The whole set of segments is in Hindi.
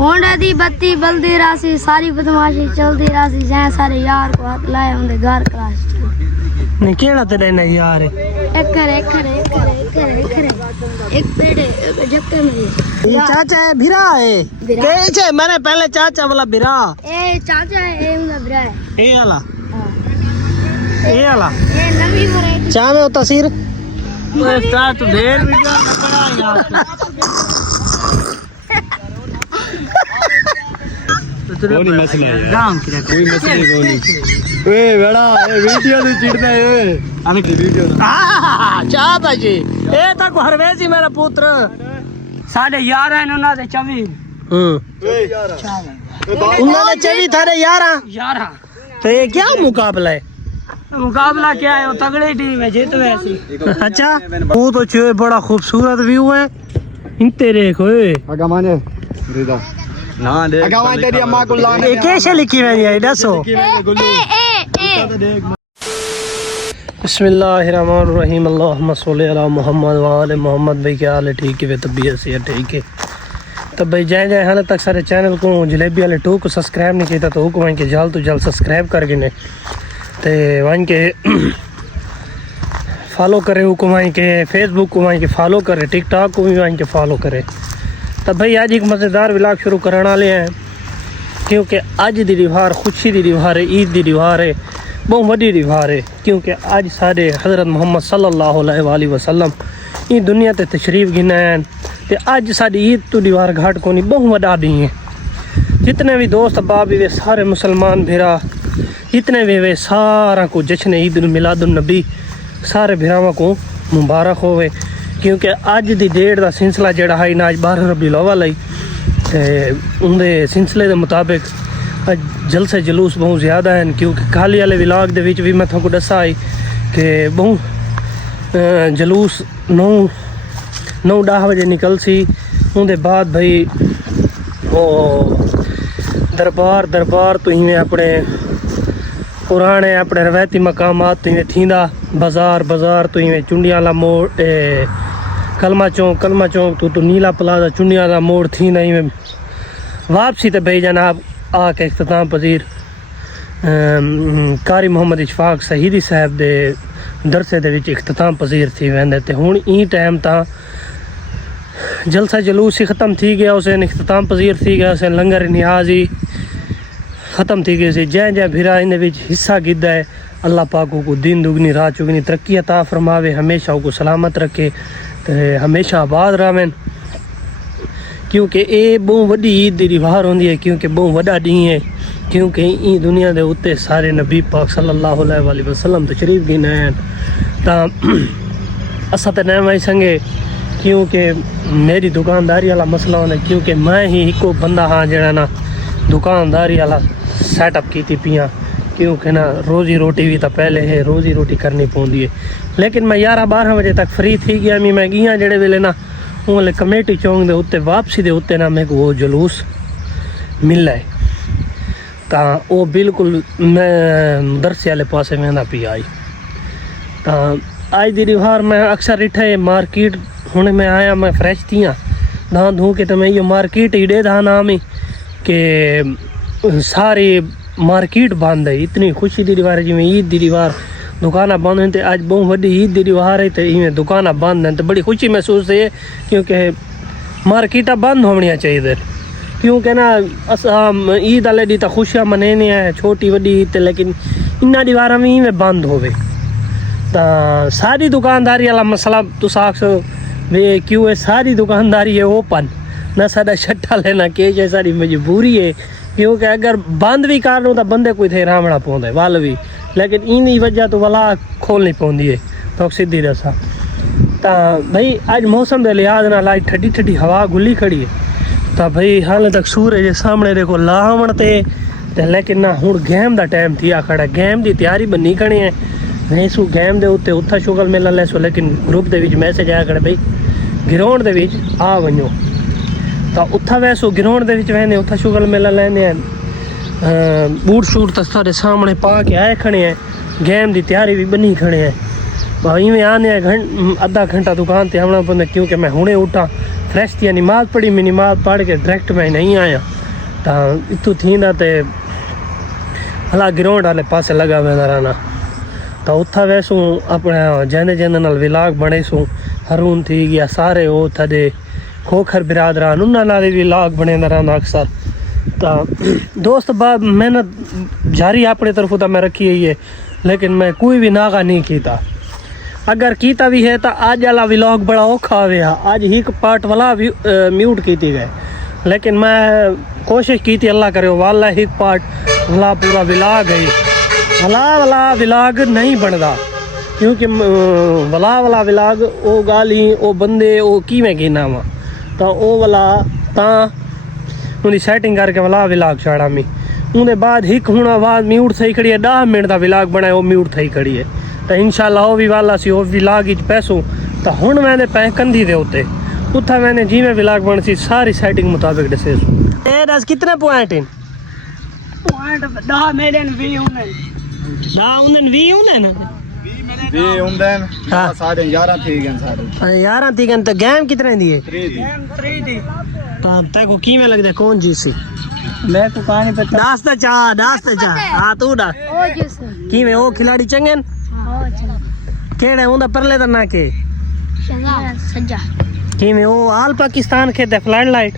होंडा दी बत्ती बलदी रासी सारी बदमाशी चलदी रासी जै सारे यार को हाथ लाए होंदे घर क्लास नहीं केड़ा तेरे ना यार एक करे एक पेड़े जक्के में ये चाचा है भिरा है कैसे मैंने पहले चाचा वाला भिरा ए चाचा है ए उनका भरा है ए वाला ए नवी वैरायटी चाह में होता सिर ता तो ढेर वीडियो पड़ा यार कोई मसला है काम की कोई मसला नहीं ओए बड़ा ये वीडियो से चिढ़ता है ओए अरे वीडियो चाह बाजी ए तक हरवेसी मेरा पुत्र साढ़े 11 हैं उन्होंने दे 24 उन्होंने 24 थारे 11 तो ये क्या मुकाबला है मुकाबला क्या है वो तगड़ी टीम है जीत वैसी अच्छा वो तो चोए बड़ा खूबसूरत व्यू है इनते देखो आगा माने रिदा ना दे आगा माने तेरी अम्मा को लाने ये कैसे लिखी हुई है दसो बिस्मिल्लाहिर्रहमानिर्रहीम अल्लाहुम्मा सल्ली अला मुहम्मद व आले मोहम्मद। भाई क्या हाल है? ठीक है तबीयत से ठीक है। तो भाई जय हाल तक सारे चैनल को जलेबी वाले टू को सब्सक्राइब नहीं किया तो हुक्म वहीं के जल्द तो जल्द सब्सक्राइब कर गिने ते वहीं के फॉलो करे हुक्म वहीं के फेसबुक को वहीं के फॉलो करे टिकटॉक को भी वहीं के फॉलो करे। तो भाई आज एक मज़ेदार व्लॉग शुरू करने वाले हैं क्योंकि अज दी रिवार खुशी दी रिवार है ईद दी रिवार है बहुत वड्डी रिवार है क्योंकि अज साढ़े हज़रत मुहम्मद सल्लल्लाहु अलैहि वसल्लम ये दुनिया ते तशरीफ गिना है ते अज साड़ी ईद तो रिवार घाट को नहीं बहुत वड्डा दी है। जितने भी दोस्त अहबाब भी वे सारे मुसलमान भेरा जितने भी वे सारा को जश्न ईद मिलादुन नबी सारे भिरावां को मुबारक होवे क्योंकि अज दी डेट का सिलसिला जड़ा है ना अज 12 रबीउल अव्वल है ते उनके सिलसिले के मुताबिक जलसे जलूस बहुत ज़्यादा हैं क्योंकि खाली वाले व्लॉग दे विच भी मैं तुहानू दस्सा है कि बहुत जलूस 9-10 बजे निकल सी उनके बाद भाई वो दरबार तो इवें अपने पुराने अपने रवायती मकामात तो इवें थींदा बाजार तो इवें चुंडियां वाला मोड़ कलमा चौक तो नीला प्लाजा चुंडियां वाला मोड़ थींदा इवें वापसी तो भाई जनाब आके इख्तिताम पजीर कारी मोहम्मद इशफाक शहीदी साहब दे दरसे दे विच इख्तिताम पजीर थी वेंदे ते हुण ई टाइम ता जलसा जलूस ही ख़त्म थी गया उसे इख्तिताम पजीर थी गया उसे लंगर नियाज ही ख़त्म थी गई सी जै भिरा इन विच हिस्सा गिद्दा है अल्लाह पाक को दिन दुगनी रात चुगनी तरक्की अता फरमावे हमेशा को सलामत रखे ते हमेशा आबाद रहें क्योंकि ये बहुत वड्डी ईद की रिवार होंदी है क्योंकि बहुत वड्डा ॾींहुं है क्योंकि ई दुनिया के उत्ते सारे नबी पाक सल्लल्लाहु अलैहि वसल्लम तशरीफ गिना हैं तां असां तो न वही संगे क्योंकि मेरी दुकानदारी वाला मसला होंदा क्योंकि मैं ही एको बंदा हाँ जड़ा ना दुकानदारी वाला सैटअप की पियाँ क्योंकि ना रोज़ी रोटी भी तो पहले है रोज़ी रोटी करनी पौंदी है लेकिन मैं 11-12 बजे तक फ्री थी गया मैं गया जड़े वेले ना उन कमेटी चौक के उत्ते वापसी के उत्ते ना मेरे को वो जुलूस मिला है तो वो बिल्कुल मैं दरसे वाले पासे में पी आई तो आज दी रिवार मैं अक्सर इठे मार्केट हूँ मैं आया मैं फ्रैश थी हाँ धां धूँ के तो मैं ये मार्केट ही डे धा नाम ही कि सारी मार्केट बंद है इतनी खुशी दी रिवार जिमें ईद दी रिवार दुकाना बंद हैं तो अज बहुत वड्डी ईद दी रिवार है तो इवें दुकाना बंद हैं तो बड़ी खुशी महसूस है क्योंकि मार्केटा बंद होनी चाहिए क्योंकि ना असां ईद वाले डी तो खुशियां मनाने हैं छोटी वड्डी ईद लेकिन इन्ना दीवार में इवें बंद होवे तो सारी दुकानदारी वाला मसला तुस आखो वे क्यों है सारी दुकानदारी है ओपन ना साडा शट्टा लेना केश है सारी मजबूरी है क्योंकि अगर बंद भी कर लो तो बंदे कोई थे रावना पौंदा है वाल भी लेकिन इन वजह तो वाला खोलनी पौंदी है तो सीधी दसा तो भाई अज मौसम के लिहाज नाल अज ठंडी ठंडी हवा गुली खड़ी है तो भाई हाले तक सूरज के सामने देखो लावण ते लेकिन ना हुण गेम का टाइम थी खड़ा गेम की तैयारी बनी खड़ी है नहीं सू गेम के उत्ते उत्था शुगल मिलन लैसो लेकिन ग्रुप के मैसेज आया खड़े भाई ग्राउंड के आ वनो तो उत्था वैसो ग्राउंड के वहने उत्था शुगल मिलन लैंदे हैं बूट शूट तो सारे सामने पा के आए खड़े हैं गेम की तैयारी भी बनी खड़े हैं इवें आने आधा घंटा दुकान पर आना पौंदा क्योंकि मैं हुणे उठा फ्रेश थी नमाज पढ़ी मैं नमाज पढ़ के डायरेक्ट मैं नहीं आया तो इतों थी ना ते हला ग्राउंड वाले पासे लगा वेंदा रहना तो उत्था वैसू अपने जंदे जंदे नाल विलाग बने सू हरून थी गया सारे वो थदे खोखर बिरादरान उन्हां नाल विलाग बने रहना अक्सर तो दोस्त बाब मेहनत जारी अपनी तरफ तो मैं रखी हुई है लेकिन मैं कोई भी नागा नहीं कीता अगर कीता भी है तो आज वाला व्लॉग बड़ा औखा हुआ आज एक पार्ट वाला भी म्यूट की गए लेकिन मैं कोशिश की थी अल्लाह करे वाला एक पार्ट वाला पूरा व्लॉग है वाला व्लॉग नहीं बनता क्योंकि वाला व्लॉग वो गाली वो बंदे वो किवें गिना वा तो वो वाला उनकी सैटिंग करके वाला व्लॉग छाड़ा मी उनके बाद एक हूँ आवाज़ म्यूट थी खड़ी है 10 मिनट का व्लॉग बनाया वो म्यूट थी खड़ी है तो इंशाल्लाह वो भी वाला सी वो व्लॉग पैसों तो हूँ मैंने पै कंधी दे उत्ते उत्था मैंने जिमें व्लॉग बन सी सारी सेटिंग मुताबिक दसे ए दस कितने पॉइंट हैं पॉइंट 10 मेरे 20 होने 20 ना वे उंदन हाँ। सारे 11 थी गन सारे 11 थी तो गेम कितने दी है 3 दी तो तेको किवें लगदा कौन जीत सी मैं तो कहानी पता दास तो चा हाँ तू डा ओ जिस किवें ओ खिलाड़ी चंगे न ओ चल केड़े उंदा परले दा ना के सज्जा किवें ओ आल पाकिस्तान खेदे फ्लड लाइट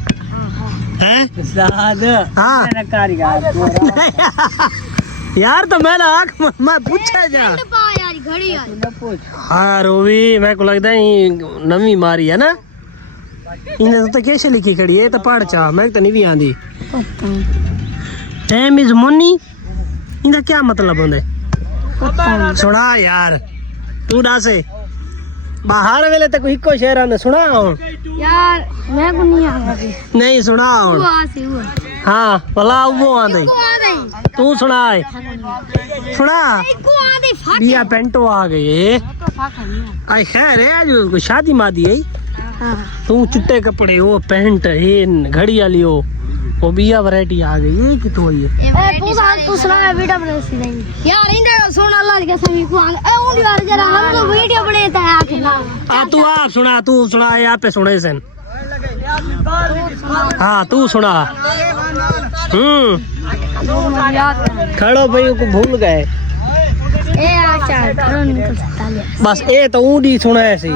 हैं उस्ताद हाँ मेरा कारीगर यार तो मैंने आँख मैं पूछा जा पा यार घड़ी यार न पूछ हाँ रोवी मेरे को लगता है नवी मारी है ना इन्हें तो कैसे लिखी खड़ी है तो पढ़ चा मैं तो नहीं भी आंदी टाइम इज मनी इनका क्या मतलब होंगे सुना यार तू डासे बाहर वेले तक इको शेर आंदे सुना यार मैं को नहीं आऊंगा नहीं सुना तू आ से हुआ हाँ भला वो आंदे को आ गई तू सुनाए सुना को आ गई फाट बिया पेंटो आ गए तो फाका नहीं आई खैर है आज उसको शादी मादी है हां तू चिट्टे कपड़े वो पैंट ये घड़ी वाली हो वो बिया वैरायटी आ गई ये कितो है ए तू सुना वीडियो बना सी नहीं यार इंदे सुन अल्लाह के सभी को ए उन यार जरा हम तो वीडियो बनाते हैं आके आ तू आप सुना तू सुना यहाँ पे सुने सन हाँ तू सुना याद खड़ो भाई को भूल गए ए अच्छा करण निकल सकता है बस ए तो ऊँडी सुना ऐसी ए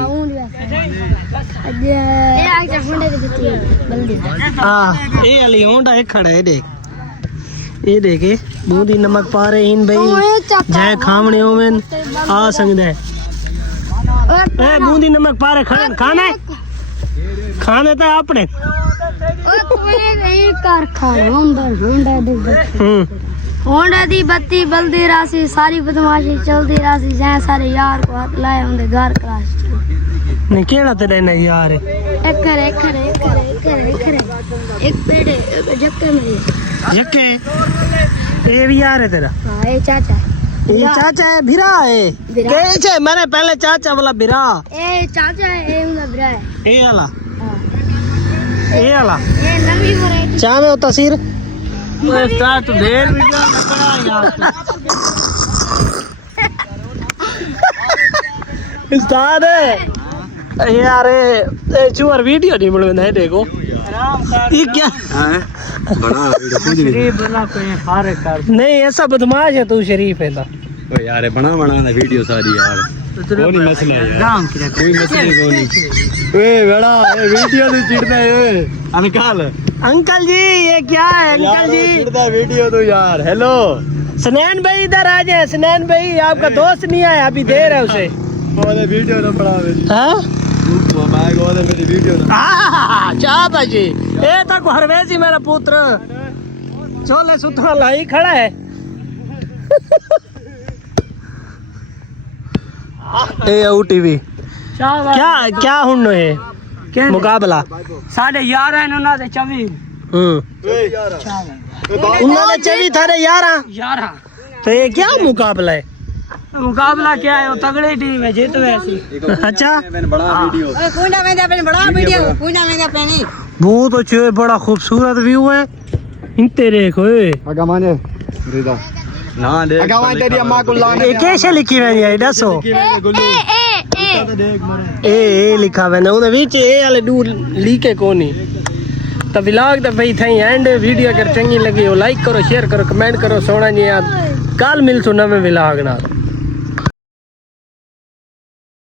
अच्छा फुंडे दे बत्ती बल्दी हाँ ए अली होंडा एक खड़ा है देख ये देखे बूंदी नमक पा रहे इन भाई जय खामने ओवन आ संगदे ए बूंदी नमक पा रहे खड़े खाने खाने तो अपने ओ तू एक कारखाना होंडा दे होंडा दी बत्ती बल्दी रासी सारी बदमाशी चलती रासी जय सारे यार को हाथ लाए होंगे घर क्लास नहीं केड़ा तेरे नहीं यार एक करे एक पेड़े जक्के में यके ए भी यार है तेरा हां ए चाचा ये चाचा है भिरा है भिरा। कैसे मैंने पहले चाचा वाला भिरा ए चाचा है ए उनका ब्रा है ए वाला हां ए वाला ए नवी वैरायटी चाह में होता सिर उस्ताद तो ढेर वीडियो बना यार उस्ताद यार ए चूर वीडियो नहीं बन है देखो आराम कर ये क्या बड़ा वीडियो कुछ नहीं शरीफ बना कोई फारक कर नहीं ऐसा बदमाश है तू शरीफ है ता ओ यार बना ना वीडियो सारी यार कोई नहीं मसला यार आराम किया कोई मसला नहीं ओए बड़ा ये वीडियो तो चिढ़ना है ओए अनकाल अंकल जी ये क्या है अंकल जी चिढ़ता वीडियो तो यार हेलो सनैन भाई इधर आ जाए सनैन भाई आपका दोस्त नहीं आया अभी देर है उसे बोले वीडियो ना बड़ा मेरी हाँ मैं बोले मेरी वीडियो ना चाह भाजी ए तक हरवेजी मेरा पुत्र चोले सुथरा लाई खड़ा है ए ओ टीवी क्या क्या हुन है मुकाबला साढ़े 11 है ना ते 24 उन्होंने चवी थारे 11 तो ये क्या मुकाबला है मुकाबला क्या है वो तगड़ी टीम है जीत वैसी अच्छा बड़ा वीडियो कुंडा में दे बड़ा वीडियो कुंडा में दे पेनी बहुत अच्छे बड़ा खूबसूरत व्यू है इन तेरे कोई आगा माने रिदा ना दे आगा माने तेरी अम्मा को लाने ये कैसे लिखी हुई है दसो गुल्लू ए लिखा हुआ है उन विच ए वाले दू लीके कोनी तो व्लॉग तो भाई थई एंड वीडियो अगर चंगी लगी हो लाइक करो शेयर करो कमेंट करो सोना जी यार कल मिलसू नवे व्लॉग नाल।